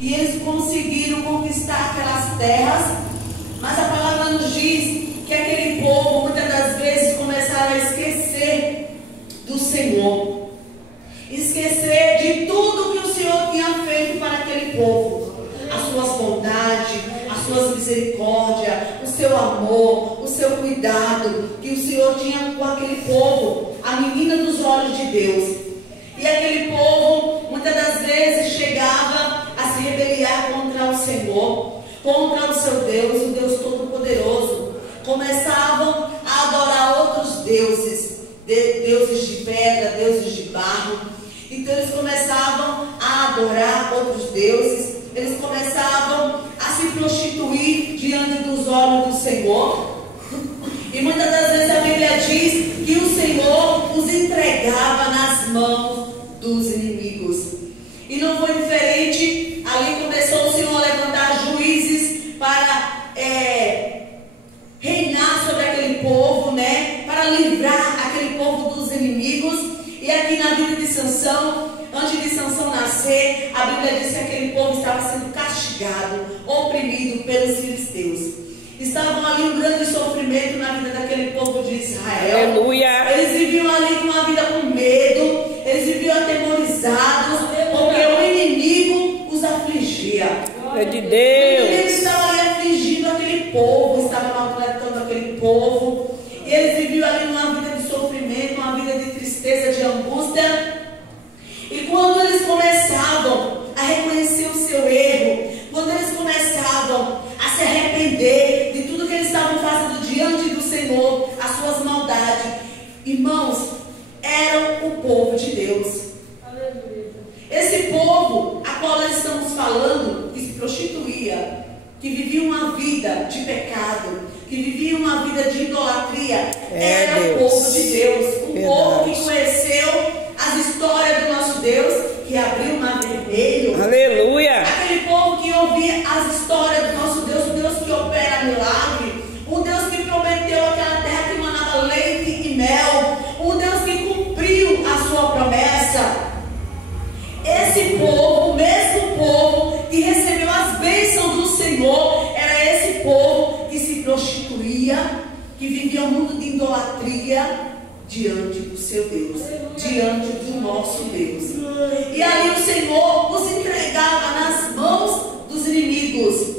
E eles conseguiram conquistar aquelas terras, mas a palavra nos diz que aquele povo muitas das vezes começaram a esquecer do Senhor, esquecer de tudo que o Senhor tinha feito para aquele povo, as suas bondades, as suas misericórdias, o seu amor, o seu cuidado que o Senhor tinha com aquele povo, a menina dos olhos de Deus. E aquele povo muitas das vezes chegava a se rebeliar contra o Senhor, contra o seu Deus, o Deus Todo-Poderoso. Começavam a adorar outros deuses, deuses de pedra, deuses de barro. Então eles começavam a adorar outros deuses, eles começavam a se prostituir diante dos olhos do Senhor. E muitas das vezes a Bíblia diz que o Senhor os entregava nas mãos dos inimigos. E não foi diferente. Ali começou o Senhor a levantar juízes para reinar sobre aquele povo, né? Para livrar aquele povo dos inimigos. E aqui na vida de Sansão, antes de Sansão nascer, a Bíblia diz que aquele povo estava sendo castigado, oprimido pelos filisteus. Estavam ali um grande sofrimento na vida daquele povo de Israel. Aleluia. Eles viviam ali com uma vida com medo, eles viviam atemorizados, porque o inimigo os afligia. É de Deus. O inimigo estava ali afligindo aquele povo, estava maltratando aquele povo. E eles viviam ali numa vida de sofrimento, uma vida de tristeza, de angústia. E quando eles começavam a reconhecer o seu erro, quando eles começavam a se arrepender de tudo que eles estavam fazendo diante do Senhor, as suas maldades, irmãos, eram o povo de Deus. Aleluia. Esse povo a qual nós estamos falando, que se prostituía, que vivia uma vida de pecado, que vivia uma vida de idolatria, era o povo de Deus, um povo que conheceu as histórias do nosso Deus, que abriu o mar vermelho. Aleluia. Aquele povo que ouvia as histórias do nosso Deus, o Deus que opera milagre, o Deus que prometeu aquela terra que manava leite e mel, o Deus que cumpriu a sua promessa. Esse povo, o mesmo povo que recebeu as bênçãos do Senhor, era esse povo que se prostituía, que vivia um mundo de idolatria diante do seu Deus, diante do nosso Deus. E ali o Senhor os entregava nas mãos dos inimigos.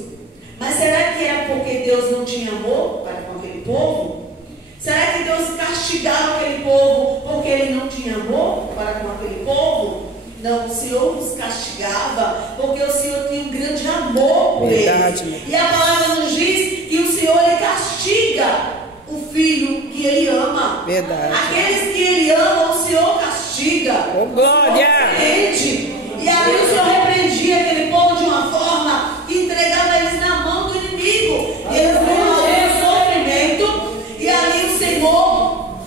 Mas será que era porque Deus não tinha amor para com aquele povo? Será que Deus castigava aquele povo porque ele não tinha amor para com aquele povo? Não, o Senhor os castigava porque o Senhor tinha um grande amor por eles. E a palavra nos diz que o Senhor ele castiga o filho que ele ama. Verdade. Aqueles que ele ama, o Senhor castiga. Oh, glória! E aí o Senhor repreendia aquele povo de uma forma que entregava eles na mão do inimigo. E eles viviam sofrimento. E ali o Senhor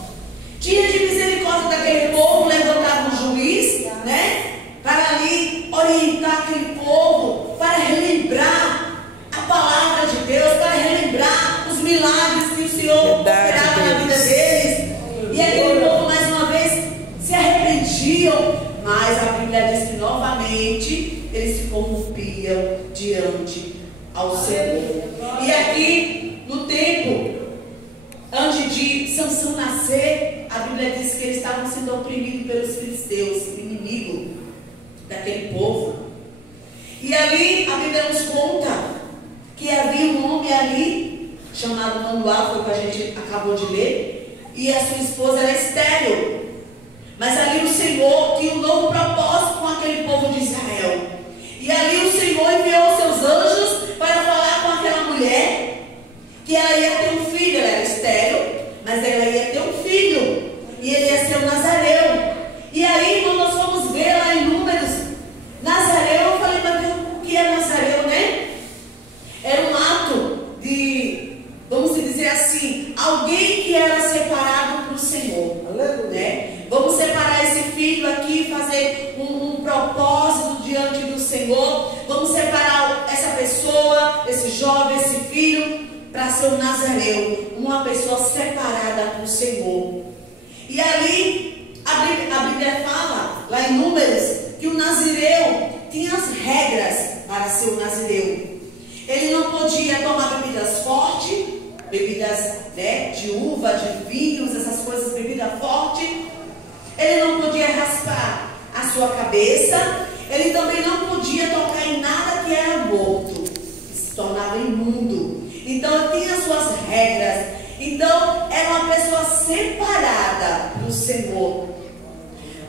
tinha de misericórdia daquele povo, levantava um juiz, né? Para ali orientar aquele povo, para relembrar a palavra de Deus, para relembrar os milagres que o Senhor operava na vida deles. E aquele povo mais uma vez se arrependiam, mas a Bíblia diz que novamente eles se corrompiam diante ao Senhor. E aqui no tempo antes de Sansão nascer, a Bíblia diz que eles estavam sendo oprimidos pelos filisteus, o inimigo daquele povo. E ali a Bíblia nos conta que havia um homem ali chamado Manoá, foi o que a gente acabou de ler, e a sua esposa era estéril. Mas ali o Senhor tinha um novo propósito com aquele povo de Israel. E ali o Senhor enviou seus anjos para falar com aquela mulher que ela ia ter um filho. Ela era estéril, mas ela ia ter um filho, e ele ia ser o Nazareu. E aí quando nós fomos ver lá em Números, Nazareu, eu falei, mas Deus, o que é Nazareu, né? Era um ato de, vamos dizer assim, alguém que era separado para o Senhor, né? Vamos separar esse filho aqui, fazer um propósito diante do Senhor. Vamos separar essa pessoa, esse jovem, esse filho, para ser um Nazareu, uma pessoa separada para o Senhor. E ali a Bíblia fala, lá em Números, que o Nazireu tinha as regras para ser um nazireu. Ele não podia tomar bebidas fortes, bebidas, né, de uva, de vinhos, essas coisas, bebida forte. Ele não podia raspar a sua cabeça. Ele também não podia tocar em nada que era morto, que se tornava imundo. Então ele tinha as suas regras. Então era uma pessoa separada do Senhor.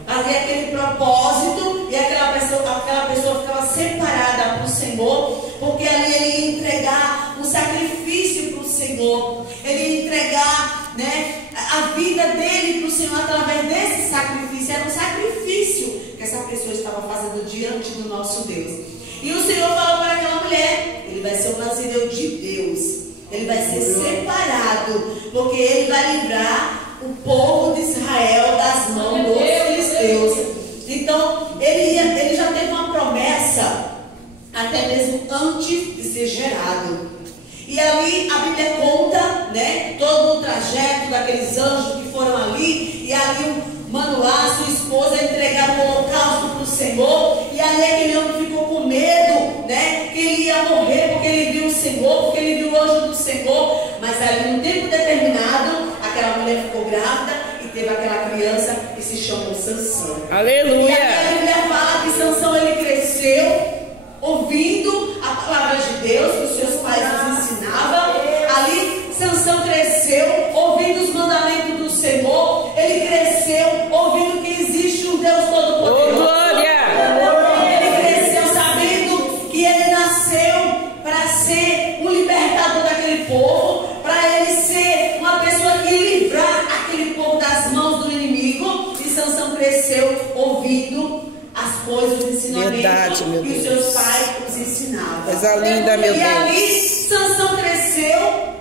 Fazia aquele propósito e aquela pessoa ficava separada para o Senhor, porque ali ele ia entregar um sacrifício para o Senhor. Ele ia entregar, né, a vida dele para o Senhor através desse sacrifício. Era um sacrifício que essa pessoa estava fazendo diante do nosso Deus. E o Senhor falou para aquela mulher: ele vai ser um nazireu de Deus. Ele vai ser separado, porque ele vai livrar o povo de Israel das mãos dos filisteus. Então, ele já teve uma promessa, até mesmo antes de ser gerado. E ali a Bíblia conta, né, todo o trajeto daqueles anjos que foram ali. E ali o Manoá, sua esposa, entregaram o holocausto para o Senhor. E ali aquele homem ficou com medo, né, que ele ia morrer, porque ele viu o Senhor, porque ele viu o anjo do Senhor. Mas ali no tempo determinado, aquela mulher ficou grávida e teve aquela criança que se chamou Sansão. Aleluia! E aí a Bíblia fala que Sansão, ele cresceu ouvindo a palavra de Deus que os seus pais nos ensinavam. Ali Sansão cresceu ouvindo os mandamentos do Senhor. Ele cresceu ouvindo que existe um Deus Todo-Poderoso. Oh, glória! Ele cresceu sabendo que ele nasceu para ser um libertador daquele povo, para ele ser uma pessoa que livrar aquele povo das mãos do inimigo. E Sansão cresceu ouvindo as coisas, os ensinamentos que os seus pais nos ensinavam. Coisa linda, meu Deus. E ali Sansão cresceu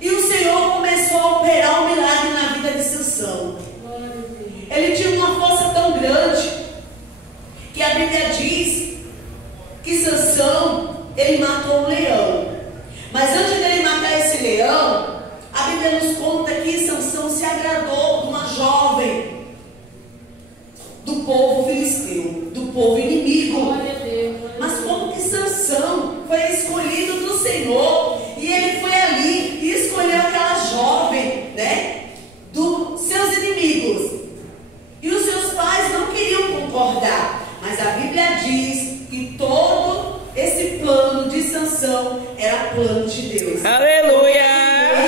e o Senhor começou a operar um milagre na vida de Sansão. Ele tinha uma força tão grande que a Bíblia diz que Sansão, ele matou um leão. Mas antes dele matar esse leão, a Bíblia nos conta que Sansão se agradou de uma jovem do povo filisteu, do povo inimigo. Mas como que Sansão foi escolhido do Senhor, e ele foi ali e escolheu aquela jovem, né, dos seus inimigos. E os seus pais não queriam concordar, mas a Bíblia diz que todo esse plano de Sansão era plano de Deus. Aleluia!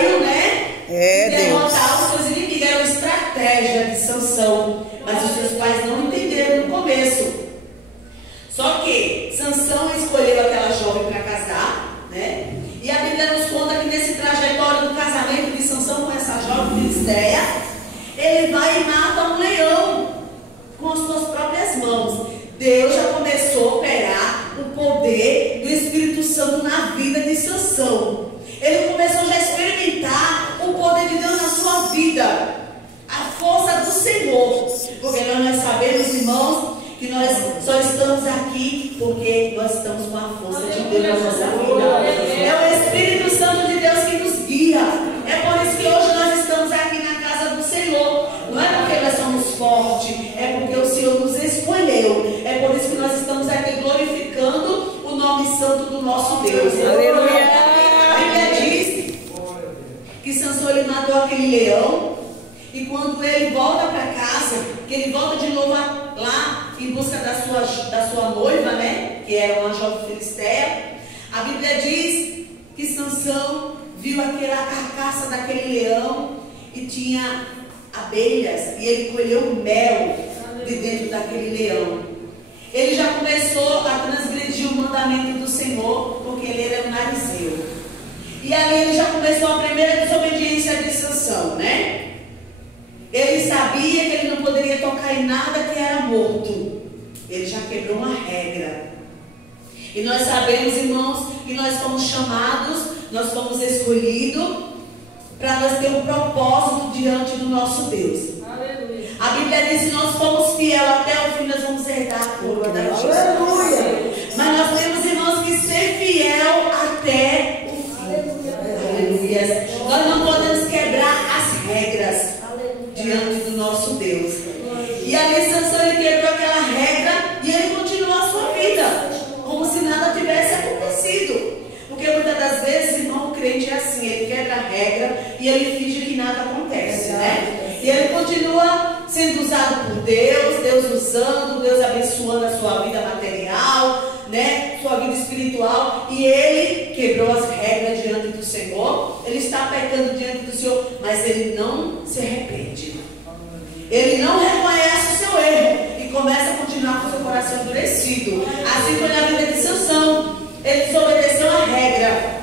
Veio, né, derrotar Deus. os seus inimigos. Era uma estratégia de Sansão, mas os seus pais não entenderam no começo. Só que Sansão escolheu aquela jovem para casar, né? E a Bíblia nos conta que nesse trajetório do casamento de Sansão com essa jovem filisteia, ele vai e mata um leão com as suas próprias mãos. Deus já começou a operar o poder do Espírito Santo na vida de Sansão. Ele começou já a experimentar o poder de Deus na sua vida, a força do Senhor. Porque nós sabemos, irmãos, que nós só estamos aqui porque nós estamos com a força de Deus na nossa vida. É o Espírito Santo de Deus que nos guia. É por isso que hoje nós estamos aqui na casa do Senhor. Não é porque nós somos fortes, é porque o Senhor nos escolheu. É por isso que nós estamos aqui glorificando o nome santo do nosso Deus. Aleluia! A Bíblia diz que Sansão, ele matou aquele leão. E quando ele volta para casa, que ele volta de novo lá em busca da sua noiva, né, que era uma jovem filisteia, a Bíblia diz que Sansão viu aquela carcaça daquele leão e tinha abelhas, e ele colheu mel de dentro daquele leão. Ele já começou a transgredir o mandamento do Senhor, porque ele era um fariseu. E ali ele já começou a primeira desobediência de Sansão, né? Ele sabia que ele não poderia tocar em nada que era morto. Ele já quebrou uma regra. E nós sabemos, irmãos, que nós fomos chamados, nós fomos escolhidos para nós ter um propósito diante do nosso Deus. Aleluia. A Bíblia diz que nós fomos fiel até o fim, nós vamos herdar a coroa da justiça. Aleluia. Mas nós temos, irmãos, que ser fiel até o fim. Aleluia. Nós não podemos quebrar as regras diante do nosso Deus. E ali Sansão, ele quebrou aquela regra e ele continuou a sua vida como se nada tivesse usando, Deus abençoando a sua vida material, né? Sua vida espiritual, e ele quebrou as regras diante do Senhor. Ele está pecando diante do Senhor, mas ele não se arrepende. Ele não reconhece o seu erro e começa a continuar com o seu coração endurecido. Assim foi na vida de Sansão. Ele desobedeceu a regra,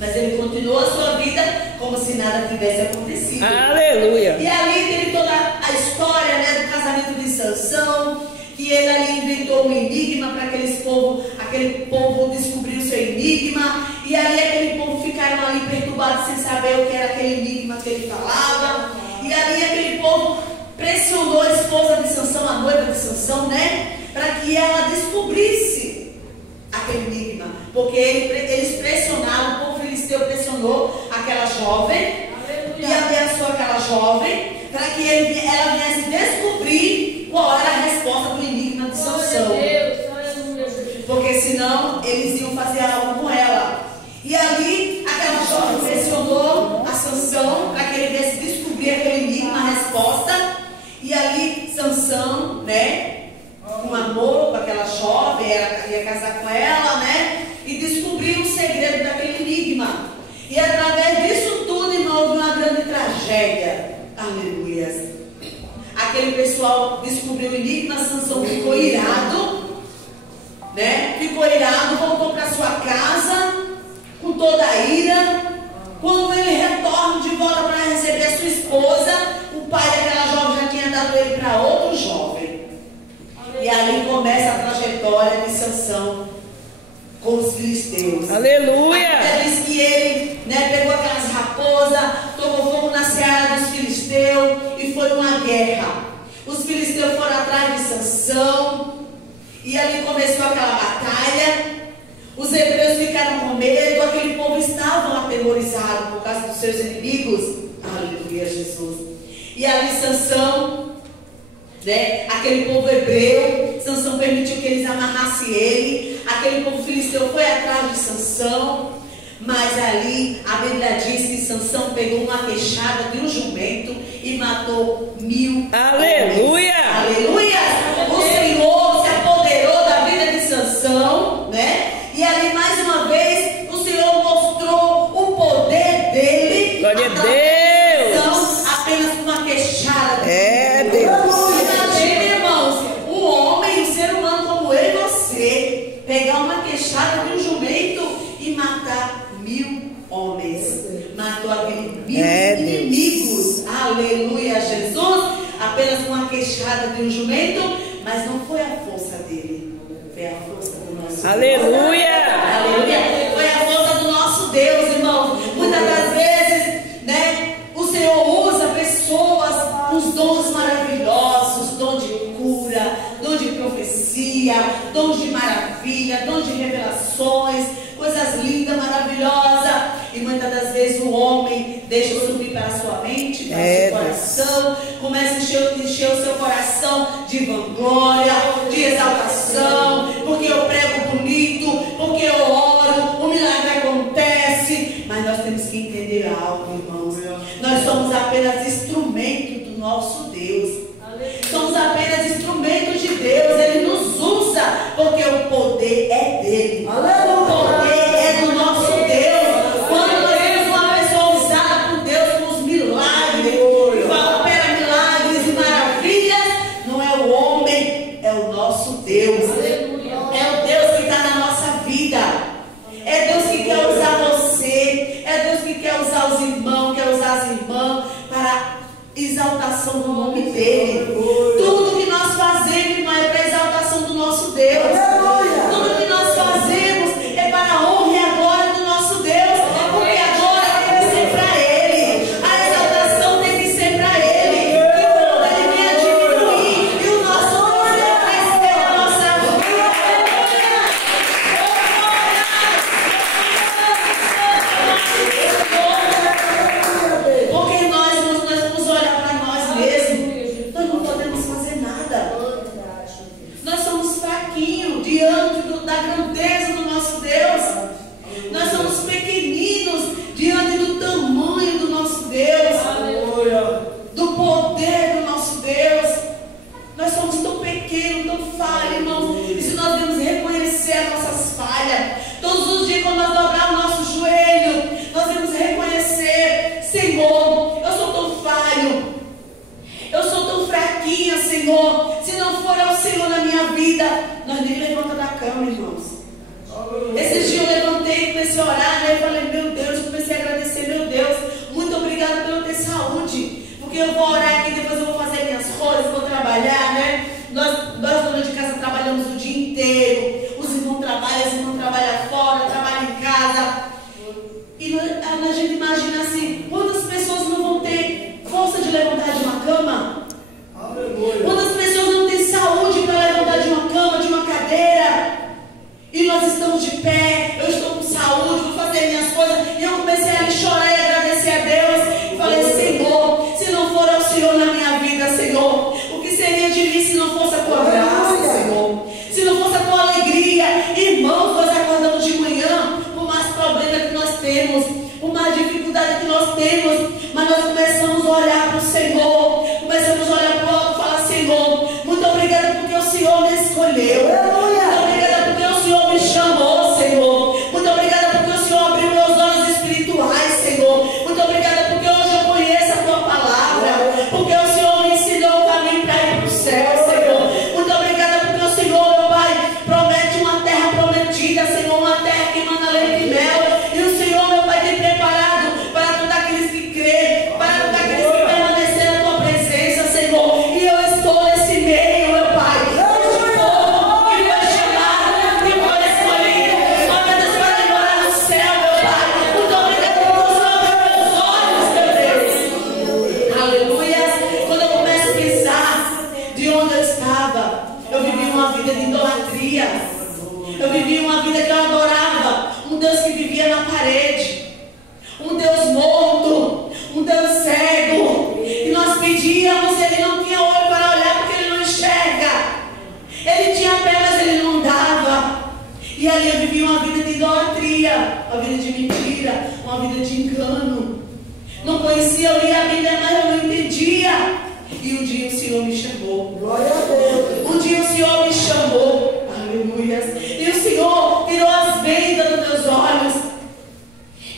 mas ele continuou a sua vida como se nada tivesse acontecido. Aleluia. E ali teve toda a história, né, do casamento de Sansão, que ele ali inventou um enigma para aquele povo descobriu o seu enigma, e ali aquele povo ficaram ali perturbados sem saber o que era aquele enigma que ele falava. E ali aquele povo pressionou a esposa de Sansão, a noiva de Sansão, né, para que ela descobrisse aquele enigma, porque eles pressionaram, o povo filisteu pressionou aquela jovem, e ameaçou aquela jovem para que ela viesse descobrir qual era a resposta do enigma de Sansão, porque senão eles iam fazer algo com ela. E ali aquela jovem pressionou a Sansão para que ele viesse descobrir aquele enigma, a resposta. E ali Sansão, né, com amor com aquela jovem, ia casar com ela, né, e descobriu o segredo daquele enigma. E através disso tudo, irmão, houve uma grande tragédia. Aleluia. Aquele pessoal descobriu o enigma, Sansão ficou irado, né, ficou irado, voltou para sua casa com toda a ira. Quando ele retorna de volta para receber a sua esposa, o pai daquela jovem já tinha dado ele para outro jovem. E ali começa a trajetória de Sansão com os filisteus. Aleluia! Até diz que ele, né, pegou aquelas raposas, tomou fogo na seara dos filisteus e foi uma guerra. Os filisteus foram atrás de Sansão e ali começou aquela batalha. Os hebreus ficaram com medo, aquele povo estava atemorizado por causa dos seus inimigos. Aleluia, Jesus. E ali Sansão, né, aquele povo hebreu, Sansão permitiu que eles amarrassem ele. Aquele povo filisteu foi atrás de Sansão, mas ali a Bíblia diz que Sansão pegou uma queixada de um jumento e matou 1000. Aleluia! Aleluia! O Senhor se apoderou da vida de Sansão, né? E ali mais uma vez o Senhor mostrou o poder dele. Glória a Deus! Apenas com uma queixada. É Deus. Imagina, irmãos, um homem, um ser humano como eu e você, pegar uma queixada de um jumento e matar 1000 homens. Matou aqueles 1000 inimigos. Aleluia, Jesus. Apenas com uma queixada de um jumento, mas não foi a força dele, foi a força do nosso Deus. Aleluia! Aleluia. Foi a força do nosso Deus, irmão. Muitas das vezes, né, o Senhor usa pessoas com os dons maravilhosos, dom de cura, dom de profecia, dons de maravilha, dom de revelações, coisas lindas, maravilosas. E muitas das vezes o homem deixa subir para a sua mente, para o seu coração, começa a encher o seu coração de vanglória, de exaltação, porque eu prego bonito, porque eu oro, o milagre acontece. Mas nós temos que entender algo, irmãos. Nós somos apenas instrumento do nosso Deus. Somos apenas instrumentos de Deus. Ele nos usa porque o poder é dele. O poder é do nosso Deus. Quando nós temos uma pessoa usada por Deus com os milagres, e opera milagres e maravilhas, não é o homem, é o nosso Deus. É o Deus que está na nossa vida. É Deus que quer usar você. É Deus que quer usar os irmãos, quer usar as irmãs para exaltação do nome dele. Tudo que nós fazemos, irmão, é para a exaltação do nosso Deus. Tudo que nós fazemos é para a honra e a glória do nosso Deus, porque a glória tem que ser para ele, a exaltação tem que ser para ele, e quando ele vem a diminuir e o nosso Deus vai crescer a nossa vida. Porque nós vamos olhar para nós mesmos. Nós não podemos pé, eu estou com saúde, vou fazer minhas coisas. E eu comecei a chorar e agradecer a Deus. E falei, Senhor, se não for ao Senhor na minha vida, Senhor, o que seria de mim se não fosse a tua graça, Senhor? Se não fosse a tua alegria? Irmãos, nós acordamos de manhã, por mais problema que nós temos, por mais dificuldade que nós temos, mas nós começamos a olhar para o Senhor, começamos a olhar para o alto e falar, Senhor, muito obrigada porque o Senhor me escolheu, muito obrigada porque o Senhor me chamou, Senhor, muito obrigada porque o Senhor abriu meus olhos espirituais, Senhor, muito obrigada porque hoje eu conheço a tua palavra, porque o Senhor me ensinou o caminho para ir para o céu, Senhor, muito obrigada porque o Senhor, meu Pai, promete uma terra prometida, Senhor, uma terra que emana leite e mel, e o Senhor, meu Pai, tem preparado para todos aqueles que creem, para todos aqueles que permaneceram na tua presença, Senhor, e eu estou nesse meio, meu Pai, este povo que foi chamado, que foi escolhido, ó meu Deus, para morar no céu, meu Pai, muito obrigada por o Senhor abrir meus olhos, meu Deus, aleluia. Quando eu começo a pensar de onde eu estava, eu vivi uma vida de idolatria, eu vivi uma vida que eu adorava um Deus que vivia na parede, um Deus morto, um Deus cego, e nós pedíamos, ele não tinha olho para olhar porque ele não enxerga, ele tinha pé mas ele não andava, e ali eu vivi uma vida de idolatria, uma vida de mentira, uma vida de engano, não conhecia, eu lia a Bíblia mas eu não entendia, e um dia o Senhor me chamou, Glória a Deus. um dia o Senhor me chamou, aleluia, e o Senhor tirou as vendas dos meus olhos,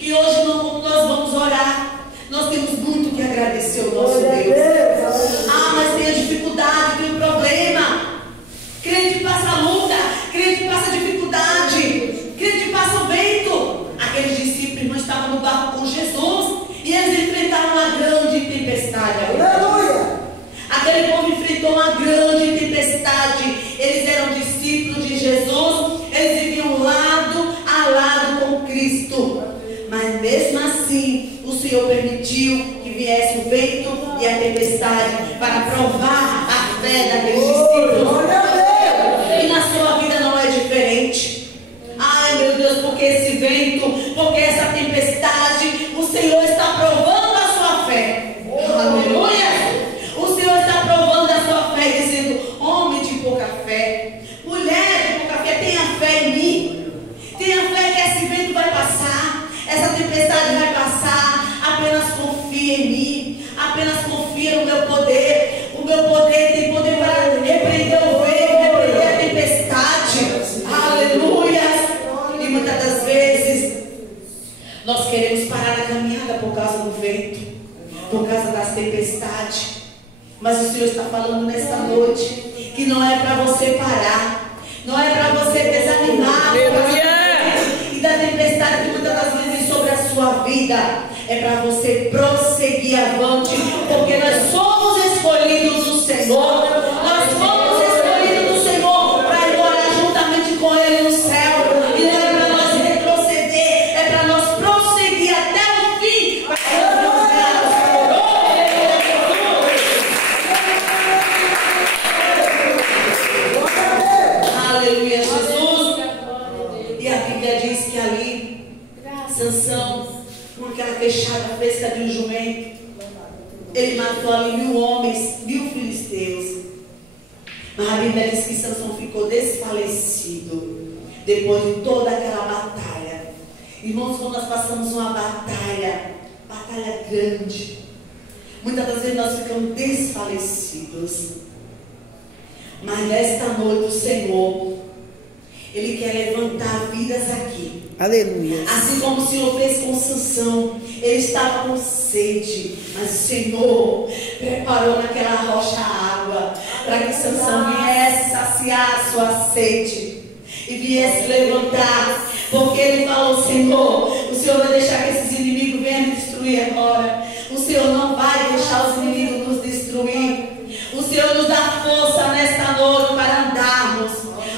e hoje quando nós vamos orar, nós temos muito que agradecer ao nosso Glória a Deus. Deus. Ah, mas tem a dificuldade, tem o problema, crente passa luta, crente passa dificuldade, crente passa o vento. Aqueles discípulos não estavam no barco com Jesus, e eles enfrentaram uma grande tempestade. Aleluia. Aquele povo enfrentou uma grande tempestade. Eles eram discípulos de Jesus, eles viviam lado a lado com Cristo, mas mesmo assim o Senhor permitiu que viesse o vento e a tempestade para provar a fé daqueles discípulos. Glória a Deus. E na sua vida não é diferente. Ai meu Deus, porque esse vento, porque essa tempestade, o Senhor está provando a sua fé. Aleluia. O Senhor está provando a sua fé, dizendo, homem de pouca fé, mulher de pouca fé, tenha fé em mim, tenha fé que esse vento vai passar, essa tempestade vai passar, apenas confia em mim, apenas confia no meu poder, o meu poder tem poder para repreender o vento, repreender a tempestade, aleluia. E muitas das vezes nós queremos parar a caminhada por causa do vento, por causa das tempestades. Mas o Senhor está falando nesta noite que não é para você parar, não é para você desanimar e da tempestade que muitas das vezes sobre a sua vida, é para você prosseguir avante, porque nós somos escolhidos do Senhor, nós somos escolhidos do Senhor para ir morar juntamente com Ele no céu, e não é para nós retroceder, é para nós prosseguir até o fim, para que nós não aleluia, Jesus. E a Bíblia diz que ali Sansão, com aquela queixada fresca de um jumento, ele matou ali 1000 homens, 1000 filisteus. Mas a Bíblia diz que Sansão ficou desfalecido depois de toda aquela batalha. Irmãos, quando nós passamos uma batalha grande, muitas das vezes nós ficamos desfalecidos. Mas nesta noite o Senhor, Ele quer levantar vidas aqui. Aleluia. Assim como o Senhor fez com Sansão, ele estava com sede, mas o Senhor preparou naquela rocha água para que Sansão viesse saciar a sua sede e viesse levantar, porque ele falou: Senhor, o Senhor vai deixar que esses inimigos venham me destruir agora. O Senhor não vai deixar os inimigos nos destruir. O Senhor nos dá força nesta noite para andarmos.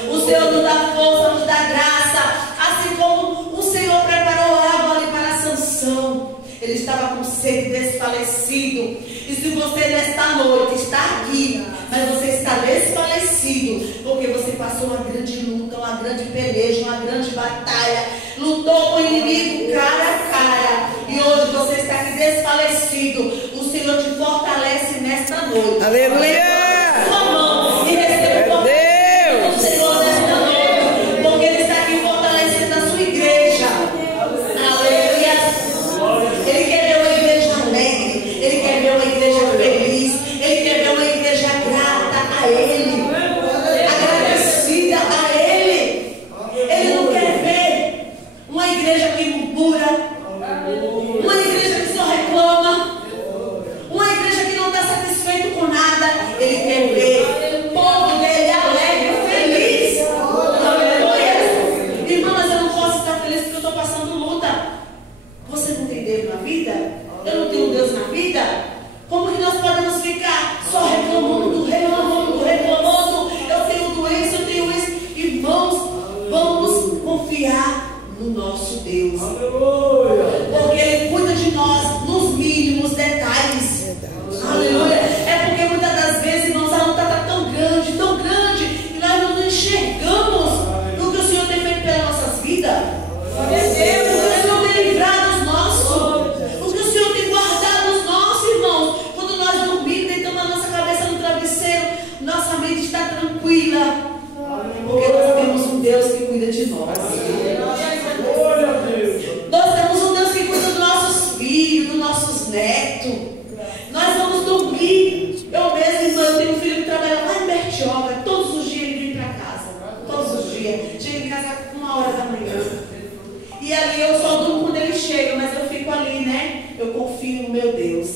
O Senhor nos dá força, nos dá graça, assim como o Senhor preparou água ali para Sansão. Ele estava com sede, desfalecido. E se você nesta noite está aqui, mas você está desfalecido, porque você passou uma grande luta, uma grande peleja, uma grande batalha, lutou com o inimigo cara a cara, e hoje você está aqui desfalecido. O Senhor te fortalece nesta noite. Aleluia! Sua mão e receba o Deus! do Senhor nesta noite, porque Ele está aqui fortalecendo a sua igreja. Aleluia! Ele quer ver uma igreja alegre, Ele quer ver uma igreja feliz, Ele quer ver uma igreja grata a Ele, agradecida a Ele. Ele não quer ver uma igreja que murmura, uma igreja que só reclama, uma igreja que não está satisfeito com nada. Ele quer ver o povo dele alegre, feliz. Aleluia! Irmã, mas eu não posso estar feliz porque eu estou passando luta. Você não tem Deus na vida? Eu não tenho Deus na vida? Como que nós podemos ficar só reclamando, reclamando, reclamando? Eu tenho doença, eu tenho isso. Irmãos, vamos confiar no nosso Deus, porque Ele cuida de nós nos mínimos detalhes. Aleluia. É porque muitas das vezes, irmãos, a luta está tão grande, que nós não enxergamos o que o Senhor tem feito pelas nossas vidas, o que o Senhor tem livrado os nossos, o que o Senhor tem guardado os nossos, irmãos. Quando nós dormimos, deitamos a nossa cabeça no travesseiro, nossa mente está tranquila, porque nós temos um Deus que cuida de nós. Nós temos um Deus que cuida dos nossos filhos, dos nossos netos. Nós vamos dormir. Eu mesmo, irmã, eu tenho um filho que trabalha lá em Bertioga. Todos os dias ele vem para casa. Todos os dias. Chega em casa 1h da manhã. E ali eu só durmo quando ele chega, mas eu fico ali, né? Eu confio no meu Deus.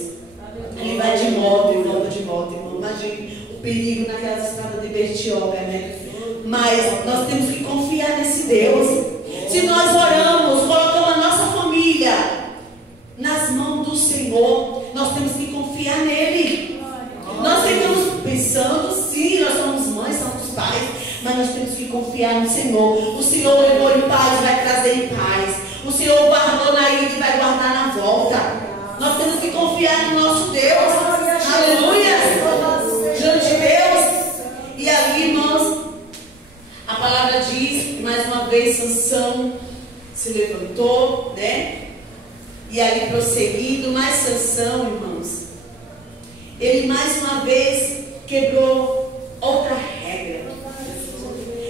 Ele vai de moto e volta de moto, irmão. Imagine o perigo naquelas estradas de Bertioga, né? Mas nós temos que confiar nesse Deus. Se nós oramos, colocamos a nossa família nas mãos do Senhor, nós temos que confiar nele. Nós ficamos pensando, sim, nós somos mães, somos pais, mas nós temos que confiar no Senhor. O Senhor levou em paz, vai trazer em paz. O Senhor guardou na ida e vai guardar na volta. Nós temos que confiar no nosso Deus. Aleluia! Diante de Deus. E ali, irmãos, a palavra diz, mais uma vez, Sansão se levantou, né? E ali prosseguindo, mas Sansão, irmãos, ele mais uma vez quebrou outra regra.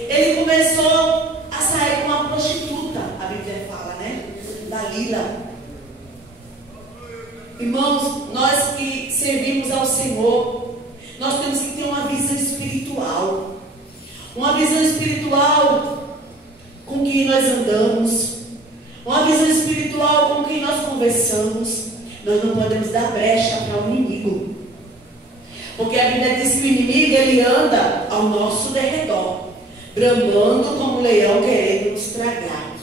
Ele começou a sair com uma prostituta, a Bíblia fala, né? Dalila. Irmãos, nós que servimos ao Senhor, nós temos que ter uma visão espiritual. Uma visão espiritual com quem nós andamos, uma visão espiritual com quem nós conversamos. Nós não podemos dar brecha para o inimigo, porque a Bíblia diz que o inimigo, ele anda ao nosso derredor, bramando como um leão, querendo nos tragar.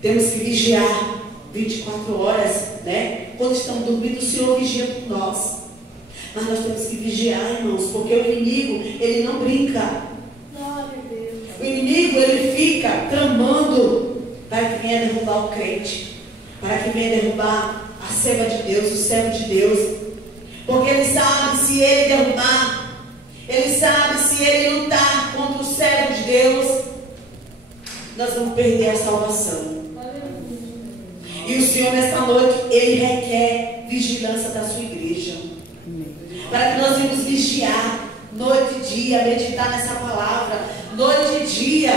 Temos que vigiar 24 horas, né? Quando estamos dormindo, o Senhor vigia por nós. Mas nós temos que vigiar, irmãos, porque o inimigo, ele não brinca. O inimigo, ele fica tramando para que venha derrubar o crente, para que venha derrubar a serva de Deus, o servo de Deus. Porque ele sabe, se ele derrubar, ele sabe, se ele lutar contra o servo de Deus, nós vamos perder a salvação. E o Senhor, nesta noite, ele requer vigilância da sua igreja, para que nós venhamos vigiar noite e dia, meditar nessa palavra noite e dia,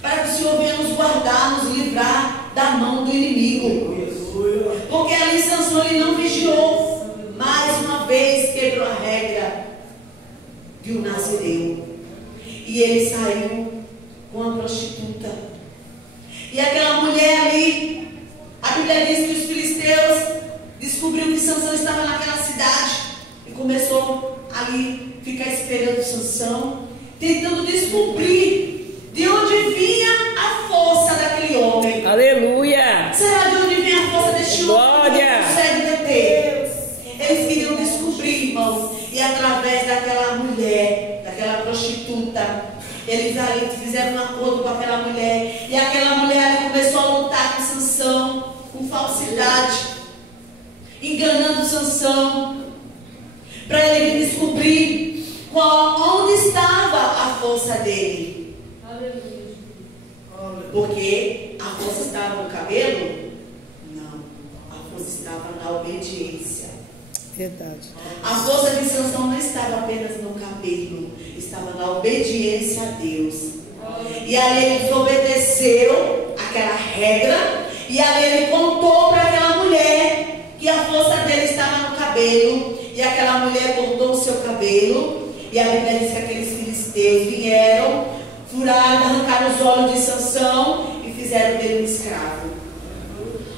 para que o Senhor venha nos guardar, nos livrar da mão do inimigo. Porque ali Sansão, ele não vigiou, mais uma vez quebrou a regra de um nazireu, e ele saiu com a prostituta. E aquela mulher ali, a Bíblia diz que os filisteus descobriram que Sansão estava naquela cidade e começou ali ficar esperando Sansão, tentando descobrir de onde vinha a força daquele homem. Aleluia! Será de onde vinha a força deste homem que não consegue deter? Eles queriam descobrir, irmãos, e através daquela mulher, daquela prostituta, eles ali fizeram um acordo com aquela mulher, e aquela mulher ali começou a lutar com Sansão, com falsidade, enganando Sansão, para ele descobrir onde estava a força dele. Porque a força estava no cabelo? Não. A força estava na obediência. Verdade. A força de Sansão não estava apenas no cabelo, estava na obediência a Deus. E ali ele desobedeceu aquela regra, e ali ele contou para aquela mulher que a força dele estava no cabelo, e aquela mulher cortou o seu cabelo, e a Bíblia diz que aqueles filisteus vieram, furaram, arrancaram os olhos de Sansão e fizeram dele um escravo.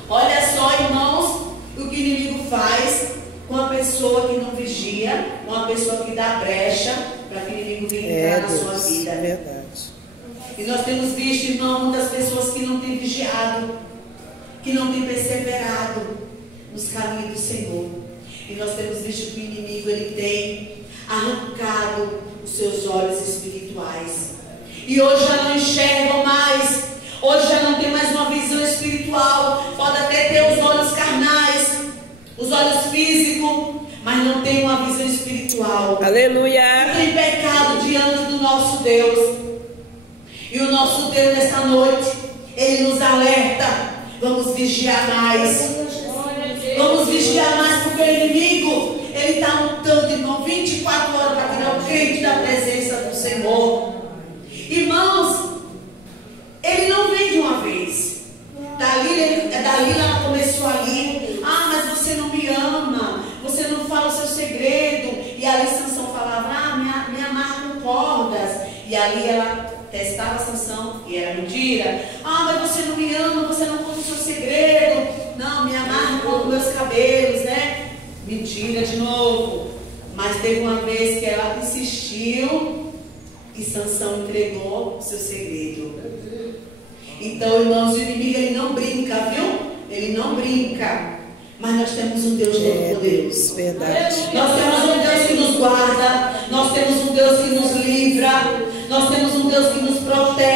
Olha só, irmãos, o que o inimigo faz com uma pessoa que não vigia, uma pessoa que dá brecha para que o inimigo venha entrar na sua vida. É verdade. E nós temos visto, irmão, muitas pessoas que não têm vigiado, que não têm perseverado nos caminhos do Senhor. E nós temos visto que o inimigo, ele tem arrancado os seus olhos espirituais. E hoje já não enxergam mais, hoje já não tem mais uma visão espiritual. Pode até ter os olhos carnais, os olhos físicos, mas não tem uma visão espiritual. Aleluia. Não tem pecado diante do nosso Deus. E o nosso Deus nesta noite, Ele nos alerta. Vamos vigiar mais. Vamos vigiar mais, porque o inimigo, ele está lutando, irmão, 24 horas para tirar o crente da presença do Senhor. Irmãos, ele não vem de uma vez. Dali ela começou ali. Ah, mas você não me ama, você não fala o seu segredo. E ali Sansão falava, ah, me amarra com cordas. E ali ela testava Sansão e era mentira. Ah, mas você não me ama, você não conta o seu segredo. Não, me amarra com meus cabelos, né? Mentira de novo. Mas teve uma vez que ela insistiu e Sansão entregou o seu segredo. Então, irmãos, o inimigo, ele não brinca, viu? Ele não brinca. Mas nós temos um Deus todo-poderoso. Verdade. Nós temos um Deus que nos guarda. Nós temos um Deus que nos livra. Nós temos um Deus que nos protege.